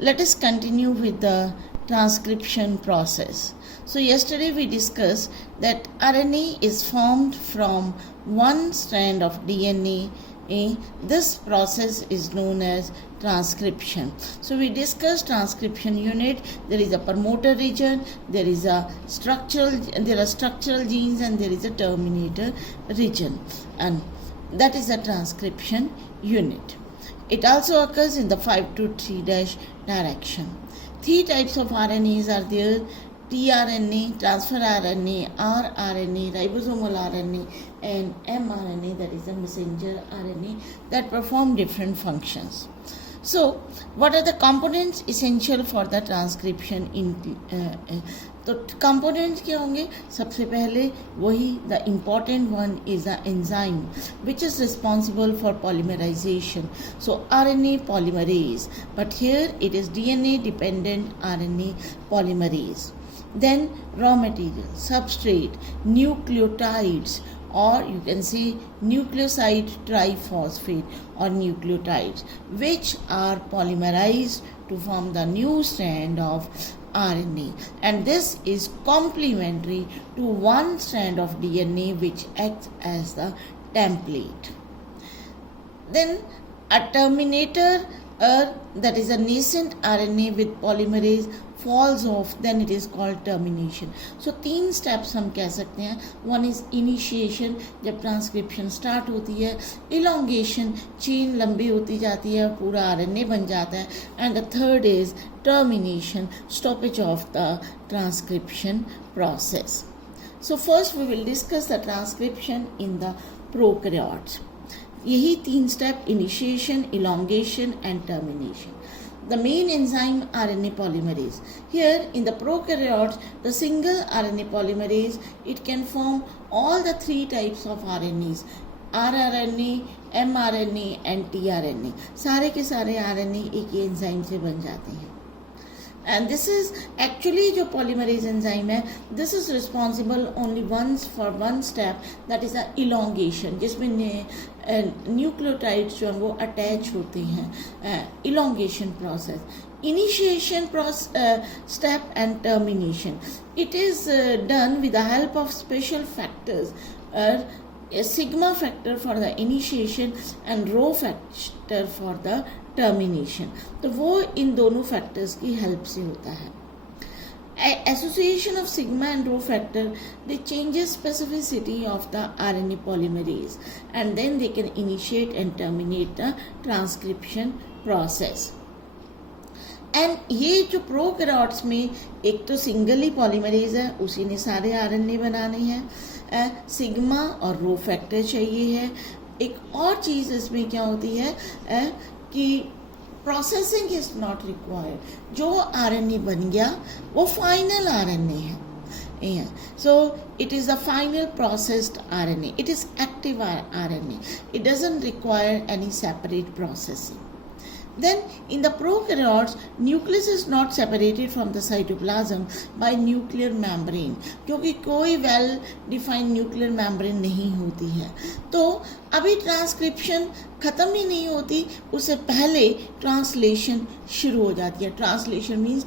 Let us continue with the transcription process. So yesterday we discussed that RNA is formed from one strand of DNA. This process is known as transcription. So we discussed transcription unit. There is a promoter region, there are structural genes, and there is a terminator region, and that is a transcription unit. It also occurs in the 5 to 3' direction. Three types of RNAs are there: tRNA, transfer RNA, rRNA, ribosomal RNA, and mRNA, that is a messenger RNA, that perform different functions. So, what are the components essential for the transcription? तो components क्या होंगे? सबसे पहले वही the important one is the enzyme which is responsible for polymerization. So RNA polymerase, but here it is DNA dependent RNA polymerase. Then raw material, substrate, nucleotides, or you can say nucleoside triphosphate or nucleotides, which are polymerized to form the new strand of RNA, and this is complementary to one strand of DNA which acts as the template. Then a terminator, that is a nascent RNA with polymerase, falls off, then it is called termination. So 3 steps हम कह सकते हैं. One is initiation, जब transcription start होती है. elongation, chain लंबी होती जाती है, पूरा RNA बन जाता है. And the third is termination, stoppage of the transcription process. So first we will discuss the transcription in the prokaryotes. यही 3 step: initiation, elongation and termination. The main enzyme RNA polymerase. Here in the prokaryotes, the single RNA polymerase, it can form all the 3 types of RNAs: rRNA, mRNA and tRNA. सारे के सारे RNA एक ही enzyme से बन जाते हैं. And this is actually जो polymerase enzyme है, this is responsible only once for one step, that is the elongation, जिसमें nucleotides जो हैं वो attach होते हैं. Elongation process, initiation step and termination. It is done with the help of special factors. A sigma factor for the initiation and rho factor for the termination. तो वो इन दोनों factors की हेल्प से होता है. Association of sigma and rho factor, they changes specificity of the RNA polymerase, and then they can initiate and terminate the transcription process. And ये जो prokaryotes में एक तो सिंगल ही पॉलीमरेज है, उसी ने सारे RNA बनाने हैं. सिग्मा और रो फैक्टर चाहिए है. एक और चीज़ इसमें क्या होती है कि प्रोसेसिंग इज नॉट रिक्वायर्ड. जो RNA बन गया वो फाइनल RNA है. So it is a final processed RNA. It is active RNA. It doesn't require any separate processing. Then in the prokaryotes, nucleus is not separated from the cytoplasm by nuclear membrane, क्योंकि कोई well defined nuclear membrane नहीं होती है. तो अभी transcription ख़त्म ही नहीं होती, उससे पहले ट्रांसलेशन शुरू हो जाती है. Translation means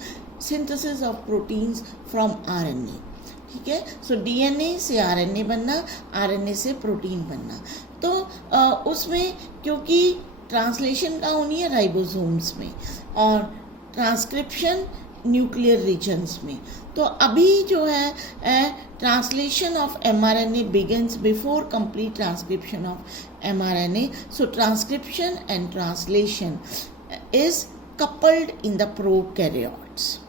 synthesis of proteins from RNA. ठीक है. सो DNA से RNA बनना, RNA से प्रोटीन बनना. तो उसमें क्योंकि ट्रांसलेशन का होनी है राइबोसोम्स में और ट्रांसक्रिप्शन न्यूक्लियर रीजन्स में. तो अभी जो है translation of mRNA begins before complete transcription of mRNA. So transcription and translation is coupled in the prokaryotes.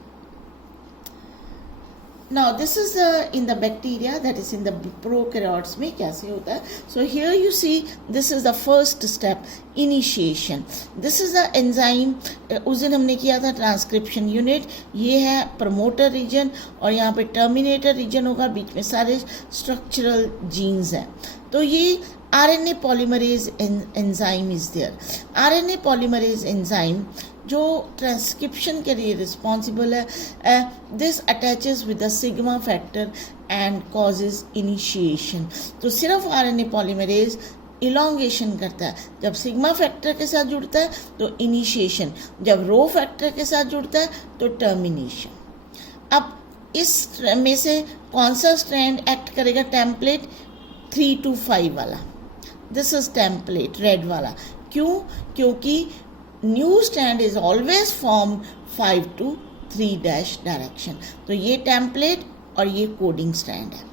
Now this is in the bacteria, that is in the prokaryotes में कैसे होता है. So here you see this is the first step, initiation. This is the enzyme. उस दिन हमने किया था transcription unit. ये है प्रमोटर रीजन और यहाँ पे टर्मिनेटर रीजन होगा, बीच में सारे स्ट्रक्चरल जीन्स हैं. तो ये RNA polymerase enzyme is there. RNA polymerase enzyme जो ट्रांसक्रिप्शन के लिए रिस्पॉन्सिबल है, this attaches with the sigma factor and causes initiation. तो सिर्फ RNA पॉलीमरेज इलोंगेशन करता है। जब सिग्मा फैक्टर के साथ जुड़ता है तो इनिशिएशन, जब रो फैक्टर के साथ जुड़ता है तो टर्मिनेशन। अब इस में से कौन सा स्ट्रैंड एक्ट करेगा? टेम्पलेट 3 to 5 वाला। दिस इज टेम्पलेट रेड वाला। क्यों? क्योंकि new strand is always form 5 to 3 direction. तो ये टेम्पलेट और ये कोडिंग स्ट्रैंड है,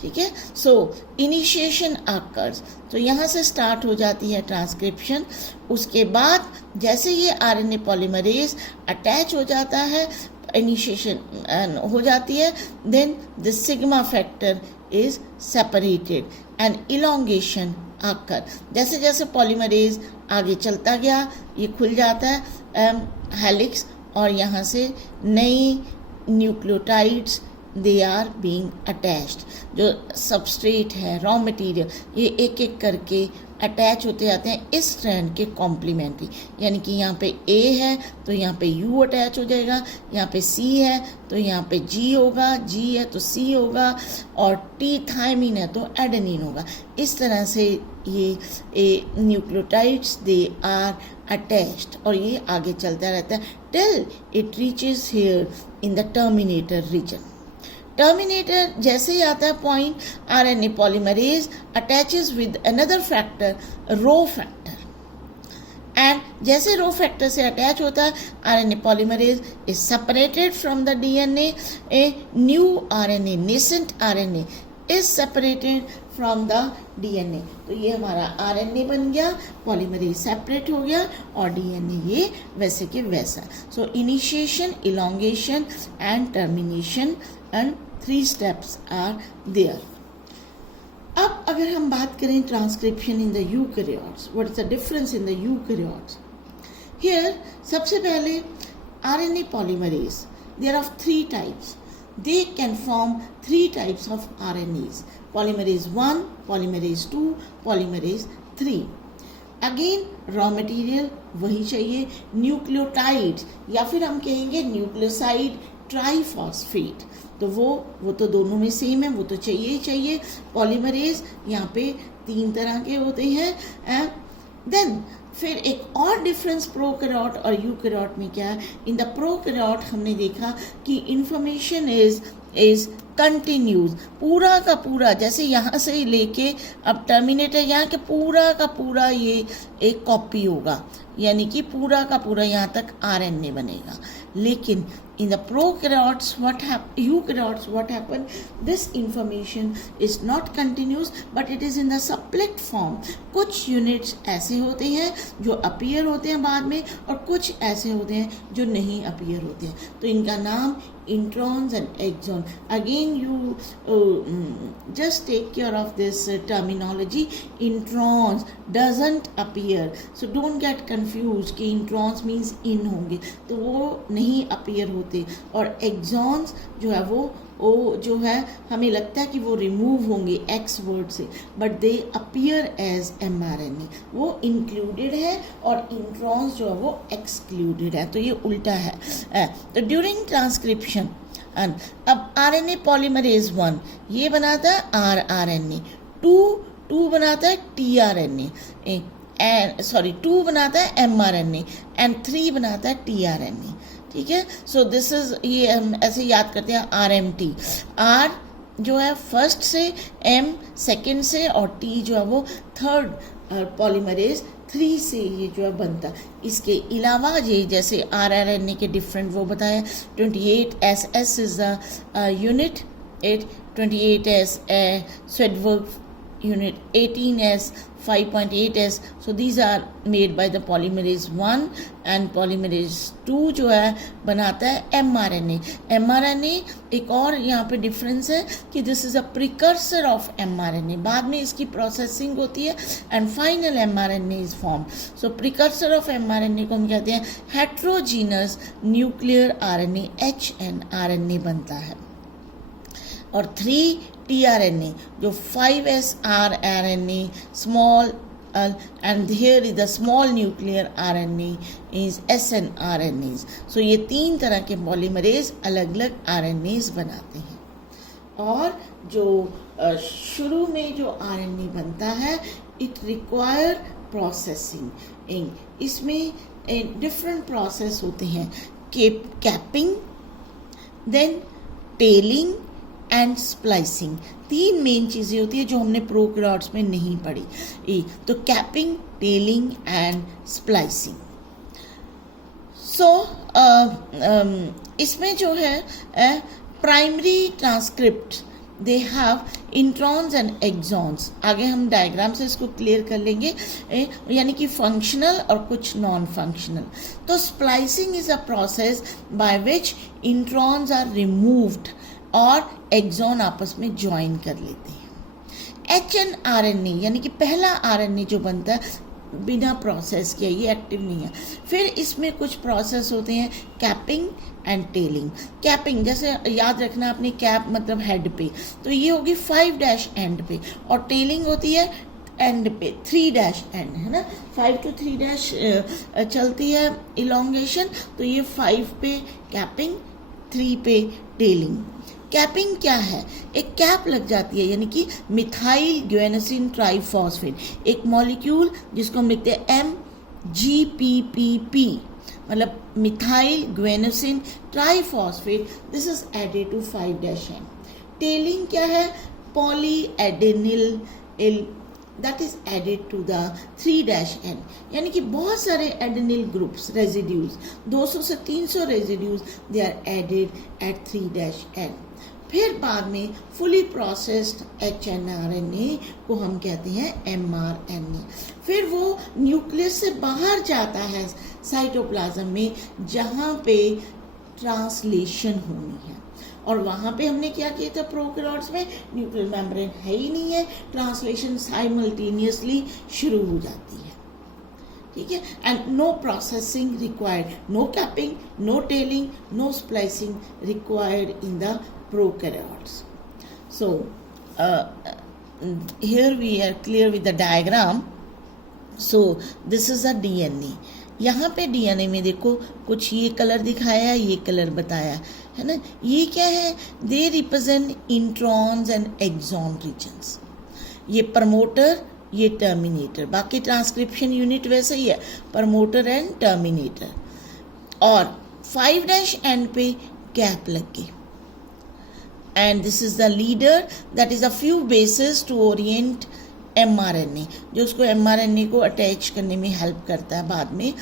ठीक है। सो इनिशिएशन अकर्स, तो यहाँ से स्टार्ट हो जाती है ट्रांसक्रिप्शन। उसके बाद जैसे ये आरएनए पॉलीमरेज अटैच हो जाता है, इनिशिएशन हो जाती है, then the sigma factor is separated and elongation आकर। जैसे जैसे पॉलीमरेज आगे चलता गया ये खुल जाता है हेलिक्स, और यहाँ से नई nucleotides they are being attached. जो सबस्ट्रेट है, रॉ मटेरियल, ये एक एक करके अटैच होते जाते हैं इस स्ट्रैंड के कॉम्प्लीमेंट्री। यानी कि यहाँ पे A है तो यहाँ पे U अटैच हो जाएगा, यहाँ पे C है तो यहाँ पे G होगा, G है तो C होगा, और T थायमिन है तो एडेनिन होगा। इस तरह से ये न्यूक्लियोटाइड्स दे आर अटैच्ड, और ये आगे चलता रहता है till it reaches here in the terminator region. Terminator जैसे ही आता है point, RNA polymerase attaches with another factor, rho factor, and जैसे रो फैक्टर से अटैच होता है RNA polymerase is separated from the DNA. A new RNA, nascent RNA is separated from the DNA. तो ये हमारा आरएनए बन गया, polymerase separate हो गया, और डीएनए ये वैसे के वैसा। So initiation, elongation and termination and 3 steps are there. अब अगर हम बात करें transcription in the eukaryotes, what is the difference in the eukaryotes? Here सबसे पहले RNA polymerase, there are 3 types. They can form 3 types of RNAs: polymerase 1, polymerase 2, polymerase 3. Again raw material वही चाहिए, nucleotides, या फिर हम कहेंगे न्यूक्लियोसाइड ट्राइफॉस्फेट। तो वो तो दोनों में सेम है, वो तो चाहिए ही चाहिए। पॉलीमरेज यहाँ पे 3 तरह के होते हैं। देन फिर एक और डिफरेंस प्रोकैरियोट और यूकैरियोट में क्या है? इन द प्रोकैरियोट हमने देखा कि इंफॉर्मेशन इज कंटिन्यूज, पूरा का पूरा, जैसे यहाँ से लेके अब टर्मिनेटर यहाँ के पूरा का पूरा ये एक कॉपी होगा, यानी कि पूरा का पूरा यहाँ तक आरएनए बनेगा। लेकिन in the prokaryotes eukaryotes what happen, this information is not continuous but it is in the split form. कुछ यूनिट्स ऐसे होते हैं जो अपीयर होते हैं बाद में, और कुछ ऐसे होते हैं जो नहीं अपीयर होते हैं। तो इनका नाम introns and exon. Again you just take care of this terminology. Introns doesn't appear, so don't get confused कि introns means in होंगे, तो वो नहीं appear होते। और exons जो है वो जो है हमें लगता है कि वो रिमूव होंगे X वर्ड से, but they appear as mRNA, वो इंक्लूडेड है, और इंट्रॉन्स जो है वो एक्सक्लूडेड है। तो ये उल्टा है। तो ड्यूरिंग ट्रांसक्रिप्शन अब RNA पॉलीमरेज 1 ये बनाता है rRNA, 2 बनाता है tRNA, 2 बनाता है mRNA, एंड 3 बनाता है tRNA। ठीक है। सो दिस इज, ये हम ऐसे याद करते हैं RMT। R जो है फर्स्ट से, M सेकंड से, और T जो है वो थर्ड पॉलीमरेज 3 से ये जो है बनता। इसके अलावा ये जैसे rRNA के डिफरेंट वो बताया, 28SS is the unit, 28S Swedberg unit, 18S, 5.8S. So these are made by the polymerase 1, and polymerase 2 जो है बनाता है mRNA। mRNA एक और यहाँ पे डिफरेंस है कि this is a precursor of mRNA, बाद में इसकी प्रोसेसिंग होती है and final mRNA is form. So precursor of mRNA को हम कहते हैं हेट्रोजीनस न्यूक्लियर RNA, HNRNA बनता है। और 3 tRNA जो 5S rRNA small and here is the small nuclear RNA is snRNAs. So ये 3 तरह के पॉलीमरेज अलग अलग RNAs बनाते हैं। और जो शुरू में जो RNA बनता है इट रिक्वायर प्रोसेसिंग। इसमें डिफरेंट प्रोसेस होते हैं, capping, then tailing and splicing. 3 main चीज़ें होती है जो हमने प्रोकैरियोट्स में नहीं पढ़ी। तो capping, tailing and splicing. So इसमें जो है primary transcript they have introns and exons. आगे हम डायग्राम से इसको क्लियर कर लेंगे, यानी कि फंक्शनल और कुछ नॉन फंक्शनल। तो splicing is a process by which introns are removed और एक्सॉन आपस में ज्वाइन कर लेते हैं। HNRNA यानी कि पहला RNA जो बनता है बिना प्रोसेस किया, ये एक्टिव नहीं है। फिर इसमें कुछ प्रोसेस होते हैं, कैपिंग एंड टेलिंग। कैपिंग जैसे याद रखना आपने, कैप मतलब हेड पे, तो ये होगी 5' एंड पे, और टेलिंग होती है एंड पे 3' एंड, है ना। 5 to 3' चलती है इलोंगेशन, तो ये 5 पे कैपिंग, 3 पे टेलिंग। कैपिंग क्या है? एक कैप लग जाती है, यानी कि मिथाइल ग्वेनोसिन ट्राइफॉस्फेट, एक मॉलिक्यूल जिसको हम लिखते हैं MGPPP, मतलब methyl guanosine triphosphate. This is added to 5' end. Tailing क्या है? Poly adenyl that is added to the 3' end, यानी कि बहुत सारे एडेनिल ग्रुप्स, रेजिड्यूज, 200 से 300 residues, they are added at 3' end। फिर बाद में फुली प्रोसेस्ड HNRNA को हम कहते हैं mRNA। फिर वो न्यूक्लियस से बाहर जाता है साइटोप्लाज्म में, जहाँ पे ट्रांसलेशन होनी है। और वहाँ पे हमने क्या किया था, प्रोकैरियोट्स में न्यूक्लियर मेम्ब्रेन है ही नहीं है, ट्रांसलेशन साइमल्टेनियसली शुरू हो जाती है, ठीक है। And no processing required, no capping, no tailing, no splicing required in the prokaryotes. So here we are clear with the diagram. So this is a DNA। यहाँ पे DNA में देखो कुछ ये कलर दिखाया, ये कलर बताया, है ना। ये क्या है? They represent introns and exon regions. ये प्रमोटर, ये टर्मिनेटर। बाकी ट्रांसक्रिप्शन यूनिट वैसे ही है, प्रमोटर एंड टर्मिनेटर। और 5' एंड पे गैप लग गई। And this is the leader, that is a few basis to orient mRNA, जो उसको mRNA को अटैच करने में हेल्प करता है बाद में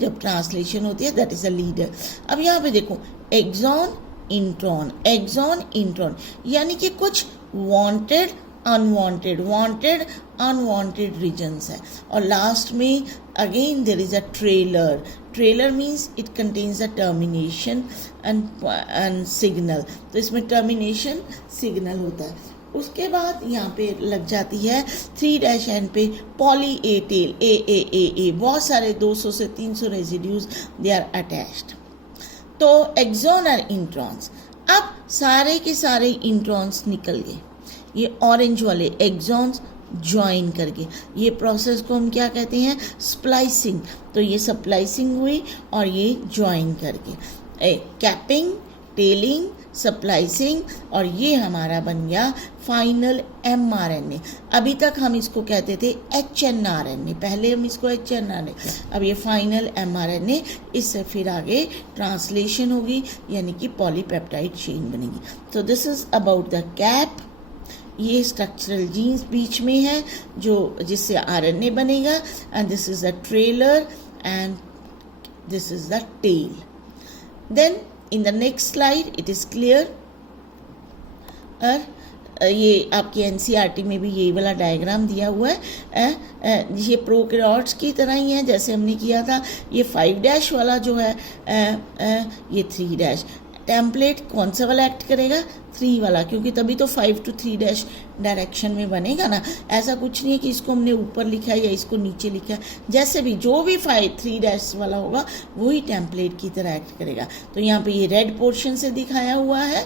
जब ट्रांसलेशन होती है। That is a leader. अब यहाँ पे देखो, एक्सॉन इंट्रॉन, एक्सॉन इंट्रॉन, यानी कि कुछ wanted unwanted, wanted unwanted regions है। और लास्ट में again there is a trailer. Trailer means it contains a termination end signal. तो इसमें टर्मिनेशन सिग्नल होता है। उसके बाद यहाँ पे लग जाती है 3' एंड पे पॉली ए टेल, ए। बहुत सारे 200 से 300 रेजिड्यूज दे आर अटैच्ड। तो एक्सॉन और इंट्रॉन्स, अब सारे के सारे इंट्रॉन्स निकल गए, ये ऑरेंज वाले एक्सॉन्स ज्वाइन करके। ये प्रोसेस को हम क्या कहते हैं? स्प्लाइसिंग। तो ये स्प्लाइसिंग हुई और ये ज्वाइन करके कैपिंग, टेलिंग, स्प्लाइसिंग, और ये हमारा बन गया फाइनल mRNA। अभी तक हम इसको कहते थे HNRNA, पहले हम इसको HNRNA, अब ये फाइनल mRNA। इससे फिर आगे ट्रांसलेशन होगी, यानी कि पॉलीपेप्टाइड चेन बनेगी। तो this is about the cap. ये स्ट्रक्चरल जीन्स बीच में है जो जिससे RNA बनेगा, and this is the trailer and this is the tail. Then in the next slide it is clear। ये आपकी NCERT में भी ये वाला डायग्राम दिया हुआ है। ये प्रोकैरियोट्स की तरह ही है जैसे हमने किया था। ये 5' वाला जो है ये 3'। टेम्पलेट कौन सा वाला एक्ट करेगा? 3 वाला, क्योंकि तभी तो 5 to 3' डायरेक्शन में बनेगा ना। ऐसा कुछ नहीं है कि इसको हमने ऊपर लिखा है या इसको नीचे लिखा है, जैसे भी जो भी 3' वाला होगा वही टेम्पलेट की तरह एक्ट करेगा। तो यहाँ पे ये रेड पोर्शन से दिखाया हुआ है।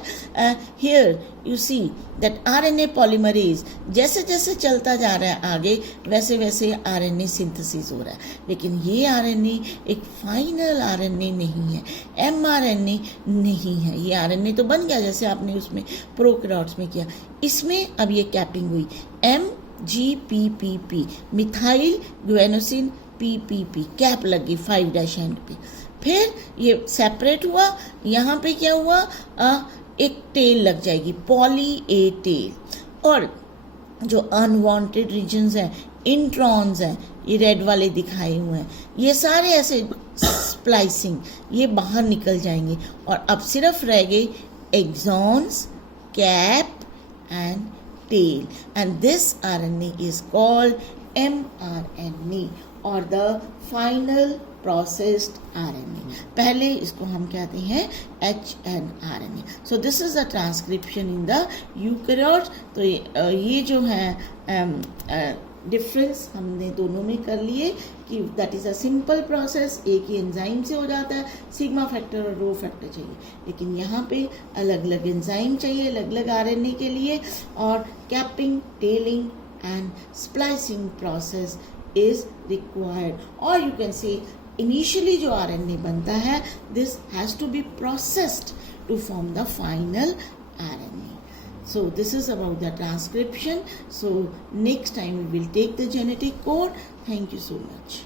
Here you see that RNA polymerase जैसे जैसे चलता जा रहा है आगे, वैसे वैसे RNA सिंथेसिस हो रहा है। लेकिन ये RNA एक फाइनल RNA नहीं है, mRNA नहीं है। ये RNA तो बन गया जैसे आपने उसमें प्रोकैरियोट्स में किया। इसमें अब ये कैपिंग हुई, M GPPP, methyl guanosine PPP, cap लगी 5' एंड पे। फिर ये सेपरेट हुआ, यहाँ पे क्या हुआ, एक टेल लग जाएगी, पॉली ए टेल। और जो अनवांटेड रीजन्स हैं, इंट्रॉन्स हैं, ये रेड वाले दिखाए हुए हैं, ये सारे ऐसे स्प्लाइसिंग ये बाहर निकल जाएंगे। और अब सिर्फ रह गए exons, cap and tail, and this RNA is called mRNA or the final processed RNA। पहले इसको हम कहते हैं hnRNA। So this is the transcription in the eukaryote. तो ये जो है डिफरेंस हमने दोनों में कर लिए कि that is a simple process, एक ही एंजाइम से हो जाता है, सिग्मा फैक्टर और रो फैक्टर चाहिए। लेकिन यहाँ पे अलग अलग एंजाइम चाहिए अलग अलग RNA के लिए, और capping, tailing and splicing process is required. और यू कैन से इनिशियली जो RNA बनता है, this has to be processed to form the final RNA. So this is about the transcription. So next time we will take the genetic code. Thank you so much.